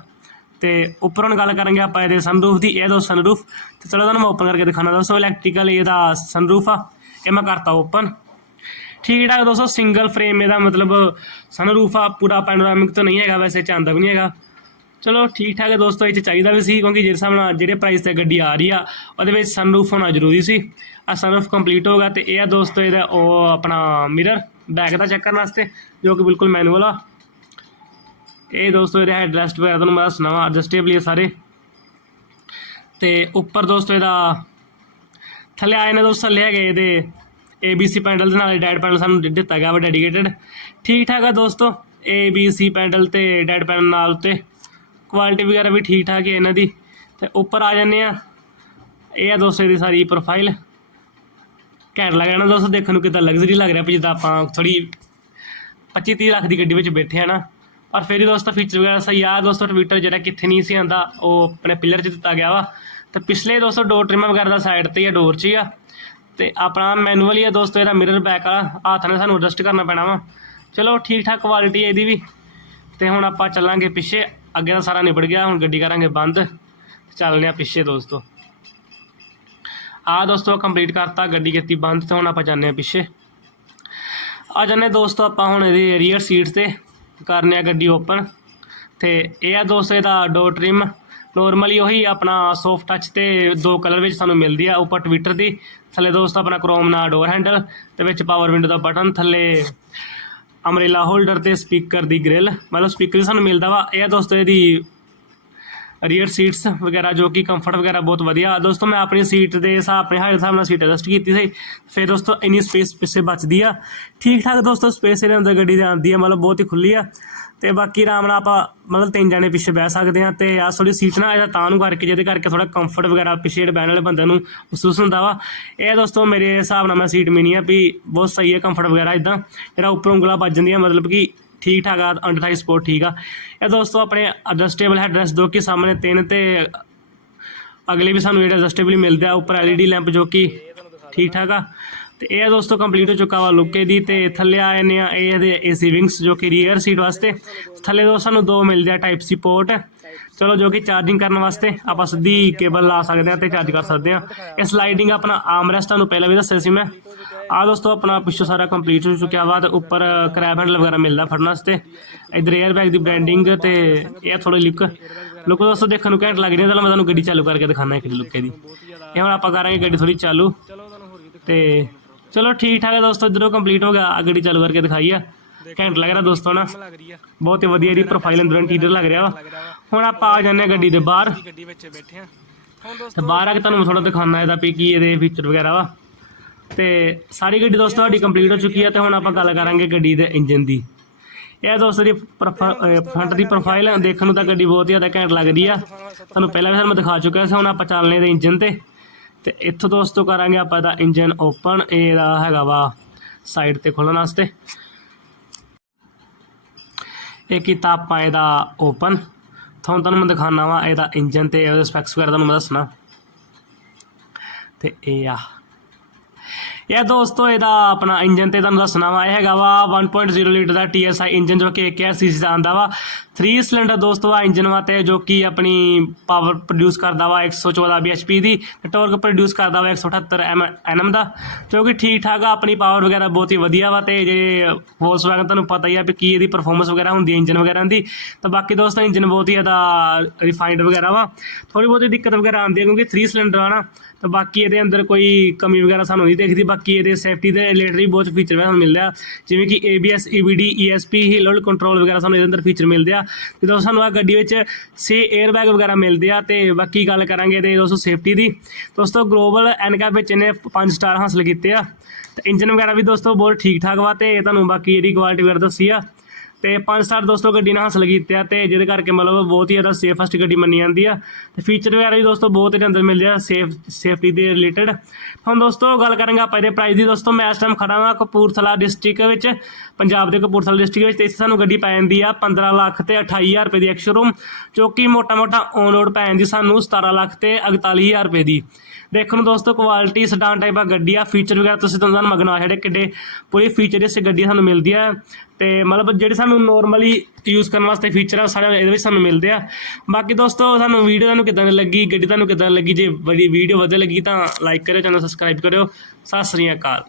ਤੇ ਉੱਪਰ ਹੁਣ ਗੱਲ ਕਰਾਂਗੇ ਆਪਾਂ ਇਹਦੇ ਸਨਰੂਫ ਦੀ, ਇਹ ਦੋ ਸਨਰੂਫ ਤੇ ਚਲੋ ਤੁਹਾਨੂੰ ਮੈਂ ਓਪਨ ਕਰਕੇ ਦਿਖਾਣਾ ਦੋਸਤੋ ਇਲੈਕਟ੍ਰੀਕਲ ਇਹਦਾ ਸਨਰੂਫ ਆ। ਇਹ ਮੈਂ ਕਰਤਾ ਓਪਨ ਠੀਕ ਠਾਕ ਦੋਸਤੋ ਸਿੰਗਲ ਫਰੇਮ ਇਹਦਾ ਮਤਲਬ ਸਨਰੂਫ ਆ, ਪੂਰਾ ਪੈਨੋਰਾਮਿਕ ਤਾਂ ਨਹੀਂ ਹੈਗਾ ਵੈਸੇ, ਚਾਂਦਾ ਵੀ ਨਹੀਂ ਹੈਗਾ। ਚਲੋ ਠੀਕ ਠਾਕ ਹੈ ਦੋਸਤੋ, ਇਹ 'ਚ ਚਾਹੀਦਾ ਵੀ ਸੀ ਕਿਉਂਕਿ ਜਿਹੜੇ ਹਿਸਾਬ ਨਾਲ ਜਿਹੜੇ ਪ੍ਰਾਈਸ ਤੇ ਗੱਡੀ ਆ ਰਹੀ ਆ, ਉਹਦੇ ਵਿੱਚ ਸਨਰੂਫ ਹੋਣਾ ਜ਼ਰੂਰੀ ਸੀ। ਆ ਸਨਰੂਫ ਕੰਪਲੀਟ ਹੋ ਗਿਆ ਤੇ ਇਹ ਆ ਦੋਸਤੋ ਇਹਦਾ ਉਹ ਆਪਣਾ ਮਿਰਰ ਬੈਕ ਦਾ ਚੈੱਕ ਕਰਨ ਵਾਸਤੇ, ਜੋ ਕਿ ਬਿਲਕੁਲ ਮੈਨੂਅਲ ਆ। ਇਹ ਦੋਸਤੋ ਇਹਦਾ ਹੈਡਰੈਸਟ ਵਗੈਰਾ ਤੁਹਾਨੂੰ ਮੈਂ ਦੱਸਣਾ ਵਾ ਐਡਜਸਟੇਬਲ ਹੀ ਆ ਸਾਰੇ। ਤੇ ਉੱਪਰ ਦੋਸਤੋ ਇਹਦਾ ਥੱਲੇ ਆਏ ਨੇ ਦੋਸਤੋ, ਥੱਲੇ ਹੈਗੇ ਇਹਦੇ ABC ਪੈਨਲ ਦੇ ਨਾਲ ਡੈਡ ਪੈਨਲ ਸਾਨੂੰ ਦਿੱਤਾ ਗਿਆ ਵਾ ਡੈਡੀਕੇਟਡ ਠੀਕ ਠਾਕ ਆ ਦੋਸਤੋ ABC ਪੈਨਲ ਤੇ ਡੈਡ ਪੈਨਲ ਨਾਲ ਉੱਤੇ। ਕੁਆਲਿਟੀ ਵਗੈਰਾ ਵੀ ਠੀਕ ਠਾਕ ਹੈ ਇਹਨਾਂ ਦੀ। ਤੇ ਉੱਪਰ ਆ ਜਾਂਦੇ ਆ ਇਹ ਆ ਦੋਸਤੋ ਇਹਦੀ ਸਾਰੀ ਪ੍ਰੋਫਾਈਲ ਘੈਂਟ ਲੱਗ ਰਿਹਾ ਨਾ ਦੋਸਤੋ, ਦੇਖਣ ਨੂੰ ਕਿਦਾਂ ਲਗਜ਼ਰੀ ਲੱਗ ਰਿਹਾ ਵੀ ਜਿੱਦਾਂ ਆਪਾਂ ਥੋੜੀ 25 30 ਲੱਖ ਦੀ ਗੱਡੀ ਵਿੱਚ ਬੈਠੇ ਆ ਨਾ। ਪਰ ਫਿਰ ਵੀ ਦੋਸਤੋ ਫੀਚਰ ਵਗੈਰਾ ਸਹੀ ਆ। ਦੋਸਤੋ ਟਵਿੱਟਰ ਜਿਹੜਾ ਕਿੱਥੇ ਨਹੀਂ ਸੀ ਆਂਦਾ ਉਹ ਆਪਣੇ ਪਿਲਰ 'ਚ ਦਿੱਤਾ ਗਿਆ ਵਾ। ਤੇ ਪਿਛਲੇ ਦੋਸਤੋ ਡੋਰ ਟ੍ਰਿਮਰ ਵਗੈਰਾ ਦਾ ਸਾਈਡ ਤੇ ਹੀ ਆ ਡੋਰ 'ਚ ਹੀ ਆ। ਤੇ ਆਪਣਾ ਮੈਨੂਅਲ ਹੀ ਆ ਦੋਸਤੋ, ਇਹਦਾ ਮਿਰਰ ਬੈਕ ਵਾਲਾ। ਹੱਥ ਨਾਲ ਸਾਨੂੰ ਐਡਜਸਟ ਕਰਨਾ ਪੈਣਾ ਵਾ। ਚਲੋ ਠੀਕ ਠਾਕ ਕੁਆਲਿਟੀ ਹੈ ਇਹਦੀ ਵੀ। ਤੇ ਹੁਣ ਆਪਾਂ ਚੱਲਾਂਗੇ ਪਿੱਛੇ। ਅੱਗੇ ਦਾ ਸਾਰਾ ਨਿਬੜ ਗਿਆ, ਹੁਣ ਗੱਡੀ ਕਰਾਂਗੇ ਬੰਦ। ਤੇ ਚੱਲਦੇ ਆ ਪਿੱਛੇ ਦੋਸਤੋ। ਆ ਦੋਸਤੋ ਕੰਪਲੀਟ ਕਰਤਾ, ਗੱਡੀ ਕੀਤੀ ਬੰਦ ਤੇ ਹੁਣ ਆਪਾਂ ਜਾਂਦੇ ਆ ਪਿੱਛੇ। ਆ ਜਾਂਦੇ ਦੋਸਤੋ, ਆਪਾਂ ਹੁਣ ਇਹਦੀ ਰੀਅਰ ਸੀਟ ਤੇ ਕਰਨੇ ਆ ਗੱਡੀ ਓਪਨ ਤੇ ਇਹ ਆ ਦੋਸਤੋ, ਇਹਦਾ ਡੋਰ ਟ੍ਰਿਮ ਨੋਰਮਲੀ ਉਹੀ ਆਪਣਾ ਸੌਫਟ ਟੱਚ ਤੇ ਦੋ ਕਲਰ ਵਿੱਚ ਸਾਨੂੰ ਮਿਲਦੀ ਆ, ਉੱਪਰ ਟਵਿੱਟਰ ਦੀ। ਥੱਲੇ ਦੋਸਤੋ, ਆਪਣਾ ਕ੍ਰੋਮ ਨਾਲ ਡੋਰ ਹੈਂਡਲ ਤੇ ਵਿੱਚ ਪਾਵਰ ਵਿੰਡੋ ਦਾ ਬਟਨ ਥੱਲੇ ਅਮਰੇਲਾ ਹੋਲਡਰ ਤੇ ਸਪੀਕਰ ਦੀ ਗ੍ਰਿਲ ਮਤਲਬ ਸਪੀਕਰ ਸਾਨੂੰ ਮਿਲਦਾ ਵਾ। ਇਹ ਆ ਦੋਸਤੋ ਇਹਦੀ ਰੀਅਰ ਸੀਟਸ ਵਗੈਰਾ ਜੋ ਕਿ ਕੰਫਰਟ ਵਗੈਰਾ ਬਹੁਤ ਵਧੀਆ। ਦੋਸਤੋ, ਮੈਂ ਆਪਣੀ ਸੀਟ ਦੇ ਹਿਸਾਬ, ਆਪਣੇ ਹਾਈਟ ਹਿਸਾਬ ਨਾਲ ਸੀਟ ਐਡਜਸਟ ਕੀਤੀ ਸੀ। ਫਿਰ ਦੋਸਤੋ, ਇੰਨੀ ਸਪੇਸ ਪਿੱਛੇ ਬਚਦੀ ਆ। ਠੀਕ ਠਾਕ ਦੋਸਤੋ ਸਪੇਸ ਇਹਦੇ ਅੰਦਰ ਗੱਡੀ ਦੇ ਆਉਂਦੀ ਆ, ਮਤਲਬ ਬਹੁਤ ਹੀ ਖੁੱਲੀ ਆ। ਤੇ ਬਾਕੀ ਆਰਾਮ ਨਾਲ ਆਪਾਂ, ਮਤਲਬ ਤਿੰਨ ਜਣੇ ਪਿੱਛੇ ਬਹਿ ਸਕਦੇ ਆ। ਤੇ ਆ ਥੋੜੀ ਸੀਟ ਨਾ, ਇਹਦਾ ਤਾਂ ਨੂੰ ਕਰਕੇ, ਜਿਹਦੇ ਕਰਕੇ ਥੋੜਾ ਕੰਫਰਟ ਵਗੈਰਾ ਪਿੱਛੇ ਜਿਹੜੇ ਬਹਿਣ ਵਾਲੇ ਬੰਦੇ ਨੂੰ ਮਹਿਸੂਸ ਹੁੰਦਾ ਵਾ। ਇਹ ਦੋਸਤੋ, ਮੇਰੇ ਹਿਸਾਬ ਨਾਲ ਮੈਂ ਸੀਟ ਮਿਨੀ ਆ ਵੀ ਬਹੁਤ ਸਹੀ ਹੈ ਕੰਫਰਟ ਵਗੈਰਾ ਇਦਾਂ। ਜਿਹੜਾ ਉੱਪਰ ਉਂਗਲਾ ਵੱਜ ਜਾਂਦੀਆਂ, ਮਤਲਬ ਕਿ ਠੀਕ ਠਾਕ ਆ ਅੰਡਰ ਥਾਈ ਸਪੋਰਟ ਠੀਕ ਆ। ਇਹ ਦੋਸਤੋ ਆਪਣੇ ਅਡਜਸਟੇਬਲ ਹੈਡਰੈਸ ਦੋ ਕਿ ਸਾਹਮਣੇ ਤਿੰਨ ਤੇ ਅਗਲੇ ਵੀ ਸਾਨੂੰ ਜਿਹੜਾ ਐਡਜਸਟੇਬਲ ਮਿਲਦਾ ਉੱਪਰ LED ਲੈਂਪ ਜੋ ਕਿ ਠੀਕ ਠਾਕ ਆ। ਤੇ ਇਹ ਆ ਦੋਸਤੋ ਕੰਪਲੀਟ ਹੋ ਚੁੱਕਾ ਵਾ ਲੁੱਕੇ ਦੀ ਤੇ ਥੱਲੇ ਆ ਜਾਂਦੇ ਆ ਇਹ ਇਹਦੇ ਏਸੀ ਵਿੰਗਸ ਜੋ ਕਿ ਰੀਅਰ ਸੀਟ ਵਾਸਤੇ। ਥੱਲੇ ਦੋ ਸਾਨੂੰ ਦੋ ਮਿਲਦੇ ਆ ਟਾਈਪ ਸੀ ਪੋਰਟ ਚਲੋ ਜੋ ਕਿ ਚਾਰਜਿੰਗ ਕਰਨ ਵਾਸਤੇ ਆਪਾਂ ਸਿੱਧੀ ਕੇਬਲ ਲਾ ਸਕਦੇ ਆ ਤੇ ਚਾਰਜ ਕਰ ਸਕਦੇ ਆ। ਇਹ ਸਲਾਈਡਿੰਗ ਆਪਣਾ ਆਰਮਰੈਸਟ ਤੁਹਾਨੂੰ ਪਹਿਲਾਂ ਵੀ ਦੱਸਿਆ ਸੀ ਮੈਂ। ਆ ਦੋਸਤੋ ਆਪਣਾ ਪਿੱਛੋਂ ਸਾਰਾ ਕੰਪਲੀਟ ਹੋ ਚੁੱਕਿਆ ਵਾ ਤੇ ਉੱਪਰ ਕ੍ਰੈਬ ਹੈਂਡਲ ਵਗੈਰਾ ਮਿਲਦਾ ਫੜਨ ਵਾਸਤੇ। ਇਧਰ 에ਅਰ ਬੈਗ ਦੀ ਬ੍ਰਾਂਡਿੰਗ ਤੇ ਇਹ ਥੋੜੀ ਲੁੱਕ ਲੁੱਕ ਦੋਸਤੋ ਦੇਖਣ ਨੂੰ ਘੈਂਟ ਲੱਗ ਰਹੀ ਹੈ ਤਾਂ ਮੈਂ ਤੁਹਾਨੂੰ ਗੱਡੀ ਚਾਲੂ ਕਰਕੇ ਦਿਖਾਣਾ ਇੱਕ ਲੁੱਕ ਦੀ। ਇਹ ਹੁਣ ਆਪਾਂ ਕਰਾਂਗੇ ਗੱਡੀ ਥੋੜੀ ਚਾਲੂ। ਤੇ ਚਲੋ ਠੀਕ ਠਾਕ ਹੈ ਦੋਸਤੋ ਇਧਰੋਂ ਕੰਪਲੀਟ ਹੋ ਗਿਆ। ਆ ਗੱਡੀ ਚਾਲੂ ਕਰਕੇ ਦਿਖਾਈ ਆ। ਘੈਂਟ ਲੱਗ ਰਿਹਾ ਦੋਸਤੋ ਨਾ। ਆ। ਬਹੁਤ ਹੀ ਵਧੀਆ ਇਹਦੀ ਪ੍ਰੋਫਾਈਲ ਅੰਦਰ ਇੰਟੀਰੀਅਰ ਲੱਗ ਰਿਹਾ ਵਾ। ਹੁਣ ਆਪਾਂ ਆ ਜਾਂਦੇ ਗੱਡੀ ਦੇ ਬਾਹਰ। ਗੱਡੀ ਵਿੱਚ ਬੈਠੇ ਆ ਤੇ ਬਾਹਰ ਆ ਕੇ ਤੁਹਾਨੂੰ ਥੋੜਾ ਦਿਖਾਉਣਾ ਇਹਦਾ ਵੀ ਕੀ ਇਹਦੇ ਫੀਚਰ ਵਗੈਰਾ ਵਾ। ਤੇ ਸਾਰੀ ਗੱਡੀ ਦੋਸਤੋ ਸਾਡੀ ਕੰਪਲੀਟ ਹੋ ਚੁੱਕੀ ਹੈ ਤੇ ਹੁਣ ਆਪਾਂ ਗੱਲ ਕਰਾਂਗੇ ਗੱਡੀ ਦੇ ਇੰਜਨ ਦੀ। ਇਹ ਦੋਸਤੋ ਦੀ ਫਰੰਟ ਦੀ ਪ੍ਰੋਫਾਈਲ ਦੇਖਣ ਨੂੰ ਤਾਂ ਗੱਡੀ ਬਹੁਤ ਹੀ ਜ਼ਿਆਦਾ ਘੈਂਟ ਲੱਗਦੀ ਆ। ਤੁਹਾਨੂੰ ਪਹਿਲਾਂ ਵੀ ਸਰ ਮੈਂ ਦਿਖਾ ਚੁੱਕਿਆ ਸੀ ਹੁਣ ਆਪਾਂ ਚੱਲਨੇ ਦੇ ਇੰਜਨ ਤੇ। ਤੇ ਇੱਥੋਂ ਦੋਸਤੋ ਕਰਾਂਗੇ ਆਪਾਂ ਇਹਦਾ ਇੰਜਨ ਓਪਨ, ਇਹਦਾ ਹੈਗਾ ਵਾ ਸਾਈਡ ਤੇ ਖੋਲਣ ਵਾਸਤੇ। ਇਹ ਕੀਤਾ ਆਪਾਂ ਇਹਦਾ ਓਪਨ। ਤੁਹਾਨੂੰ ਤੁਹਾਨੂੰ ਮੈਂ ਦਿਖਾਉਣਾ ਵਾ ਇਹਦਾ ਇੰਜਨ ਤੇ ਇਹਦੇ ਸਪੈਕਸ ਵਗੈਰਾ ਤੁਹਾਨੂੰ ਮੈਂ ਦੱਸਣਾ। ਤੇ ਇਹ ਆ। ਇਹ ਦੋਸਤੋ ਇਹਦਾ ਆਪਣਾ ਇੰਜਨ ਤੇ ਤੁਹਾਨੂੰ ਦੱਸਣਾ ਵਾ, ਇਹ ਹੈਗਾ ਵਾ 1.0 ਲੀਟਰ ਦਾ TSI ਇੰਜਨ ਜੋ ਕਿ 1000 ਸੀਸੀ ਦਾ ਆਂਦਾ ਵਾ। 3 ਸਿਲੰਡਰ ਦੋਸਤੋ ਆ ਇੰਜਨ ਵਾ ਤੇ ਜੋ ਕਿ ਆਪਣੀ ਪਾਵਰ ਪ੍ਰੋਡਿਊਸ ਕਰਦਾ ਵਾ 114 bhp ਦੀ ਤੇ ਟਾਰਕ ਪ੍ਰੋਡਿਊਸ ਕਰਦਾ ਵਾ 178 nm ਦਾ, ਜੋ ਕਿ ਠੀਕ ਠਾਕ ਆ, ਆਪਣੀ ਪਾਵਰ ਵਗੈਰਾ ਬਹੁਤ ਹੀ ਵਧੀਆ ਵਾ ਤੇ ਜੇ ਵੋਲਸਵੈਗਨ ਤੁਹਾਨੂੰ ਪਤਾ ਹੀ ਆ ਵੀ ਕੀ ਇਹਦੀ ਪਰਫਾਰਮੈਂਸ ਵਗੈਰਾ ਹੁੰਦੀ ਹੈ ਇੰਜਨ ਵਗੈਰਾ ਦੀ, ਤਾਂ ਬਾਕੀ ਦੋਸਤੋ ਇੰਜਨ ਬਹੁਤ ਹੀ ਜ਼ਿਆਦਾ ਰਿਫਾਈਨਡ ਵਗੈਰਾ ਵਾ। ਥੋੜੀ ਬਹੁਤੀ ਦਿੱਕਤ ਵਗੈਰਾ ਆਉਂਦੀ ਹੈ ਕਿਉਂਕਿ 3 ਸਿਲੰਡਰ ਆ ਨਾ, ਤਾਂ ਬਾਕੀ ਇਹਦੇ ਅੰਦਰ ਕੋਈ ਕਮੀ ਵਗੈਰਾ ਸਾਨੂੰ ਨਹੀਂ ਦੇਖਦੀ, ਬਾਕੀ ਇਹਦੇ ਸੇਫਟੀ ਦੇ ਰਿਲੇਟਡ ਵੀ ਬਹੁਤ ਫੀਚਰ ਸਾਨੂੰ ਮਿਲਦੇ ਆ, ਜਿਵੇਂ ਕਿ ABS EBD ESP hill control ਵਗੈਰਾ ਸਾਨੂੰ ਇਹਦੇ ਅੰਦਰ ਫੀਚਰ ਮਿਲਦੇ ਆ। ਜਦੋਂ ਸਾਨੂੰ ਆ ਗੱਡੀ ਵਿੱਚ ਸੇ 에ਅਰ ਬੈਗ ਵਗੈਰਾ ਮਿਲਦੇ ਆ ਤੇ ਬਾਕੀ ਗੱਲ ਕਰਾਂਗੇ ਤੇ ਦੋਸਤੋ ਸੇਫਟੀ ਦੀ। ਦੋਸਤੋ ਗਲੋਬਲ ਐਨਕੈਪ ਵਿੱਚ ਇਹਨੇ 5 ਸਟਾਰ ਹਾਸਲ ਕੀਤੇ ਆ ਤੇ ਇੰਜਨ ਵਗੈਰਾ ਵੀ ਦੋਸਤੋ ਬਹੁਤ ਠੀਕ ਠਾਕ ਵਾ ਤੇ ਤੁਹਾਨੂੰ ਬਾਕੀ ਇਹਦੀ ਕੁਆਲਿਟੀ ਵਗੈਰਾ ਦੱਸੀ ਆ। ਤੇ 5 ਸਟਾਰ ਦੋਸਤੋ ਗੱਡੀ ਨੇ ਹਾਸਲ ਕੀਤੇ ਆ ਤੇ ਜਿਹਦੇ ਕਰਕੇ ਮਤਲਬ ਬਹੁਤ ਹੀ ਜ਼ਿਆਦਾ ਸੇਫਸਟ ਗੱਡੀ ਮੰਨੀ ਜਾਂਦੀ ਆ। ਤੇ ਫੀਚਰ ਵਗੈਰਾ ਵੀ ਦੋਸਤੋ ਬਹੁਤ ਇਹਦੇ ਅੰਦਰ ਮਿਲਦੇ ਆ ਸੇਫ ਸੇਫਟੀ ਦੇ ਰਿਲੇਟਡ ਹੁਣ ਦੋਸਤੋ ਗੱਲ ਕਰਾਂਗੇ ਆਪਾਂ ਇਹਦੇ ਪ੍ਰਾਈਸ ਦੀ। ਦੋਸਤੋ ਮੈਂ ਇਸ ਟਾਈਮ ਖੜਾ ਹਾਂ ਕਪੂਰਥਲਾ ਡਿਸਟ੍ਰਿਕਟ ਵਿੱਚ, ਪੰਜਾਬ ਦੇ ਕਪੂਰਥਲਾ ਡਿਸਟ੍ਰਿਕਟ ਵਿੱਚ ਤੇ ਇੱਥੇ ਸਾਨੂੰ ਗੱਡੀ ਪੈ ਜਾਂਦੀ ਆ 15 ਲੱਖ ਤੇ 28000 ਰੁਪਏ ਦੀ ਐਕਸ-ਸ਼ੋਰੂਮ ਜੋ ਕਿ ਮੋਟਾ-ਮੋਟਾ ਔਨ ਰੋਡ ਪੈ ਜਾਂਦੀ ਸਾਨੂੰ 17 ਲੱਖ ਤੇ 41000 ਰੁਪਏ ਦੀ। ਦੇਖਣ ਨੂੰ ਦੋਸਤੋ ਕੁਆਲਿਟੀ ਸਡਾਨ ਟਾਈਪ ਆ ਗੱਡੀ ਆ ਫੀਚਰ ਵਗੈਰਾ ਤੁਸੀਂ ਤੁਹਾਨੂੰ ਮਗਨਾ ਜਿਹੜੇ ਕਿੱਡੇ ਪੂਰੀ ਫੀਚਰ ਇਸ ਗੱਡੀ ਸਾਨੂੰ ਮਿਲਦੀ ਆ। ਤੇ ਮਤਲਬ ਜਿਹੜੇ ਸਾਨੂੰ ਨੋਰਮਲੀ ਯੂਜ਼ ਕਰਨ ਵਾਸਤੇ ਫੀਚਰ ਆ ਸਾਰੇ ਇਹਦੇ ਵਿੱਚ ਸਾਨੂੰ ਮਿਲਦੇ ਆ। ਬਾਕੀ ਦੋਸਤੋ, ਸਾਨੂੰ ਵੀਡੀਓ ਤੁਹਾਨੂੰ ਕਿਦਾਂ ਦੀ ਲੱਗੀ, ਗੱਡੀ ਤੁਹਾਨੂੰ ਕਿਦਾਂ ਲੱਗੀ? ਜੇ ਬੜੀ ਵੀਡੀਓ ਵਧੀਆ ਲੱਗੀ ਤਾਂ ਲਾਈਕ ਕਰਿਓ ਚੈਨਲ ਸਬਸਕ੍ਰਾਈਬ ਕਰਿਓ। ਸਤਿ ਸ੍ਰੀ ਅਕਾਲ।